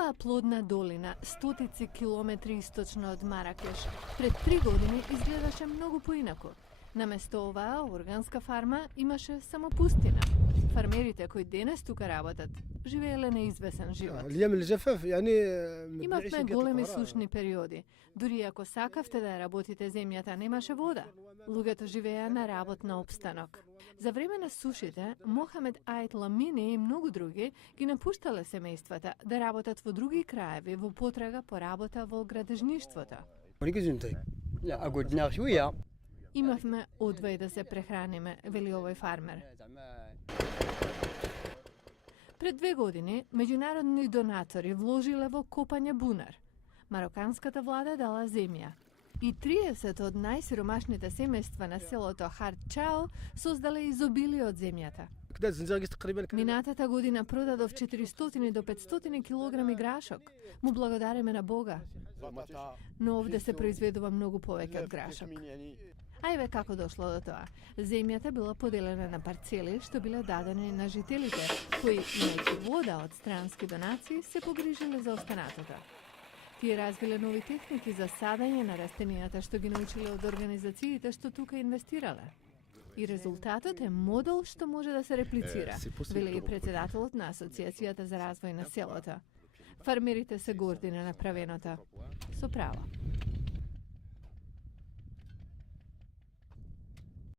Оваа плодна долина, стотици километри источно од Маракеш, пред 3 години изгледаше многу поинаку. Наместо оваа органска фарма имаше само пустина. Фармерите кои денес тука работат, живееле неизвесен живот. Имавме големи сушни периоди. Дури ако сакавте да работите земјата, немаше вода. Луѓето живееа на работ на опстанок. За време на сушите, Мохамед Ајд Ламини и многу други ги напуштале семејствата да работат во други краеви во потрага по работа во градежништвото. Имавме одвај да се прехраниме, вели овој фармер. Пред 2 години, меѓународни донатори вложиле во копање бунар. Мароканската влада дала земја. И 30 од најсиромашните семејства на селото Хартчао создале изобилие од земјата. Минатата година продадов 400 до 500 килограми грашок. Му благодариме на Бога. Но овде се произведува многу повеќе од грашок. Ајве како дошло до тоа? Земјата била поделена на парцели што биле дадени на жителите, кои, имајќи вода од странски донации, се погрижиле за останатото. Тие развиле нови техники за садење на растенијата што ги научиле од организациите што тука инвестирале. И резултатот е модел што може да се реплицира, вели и председателот на Асоциацијата за развој на селото. Фармерите се горди на направеното. Со право.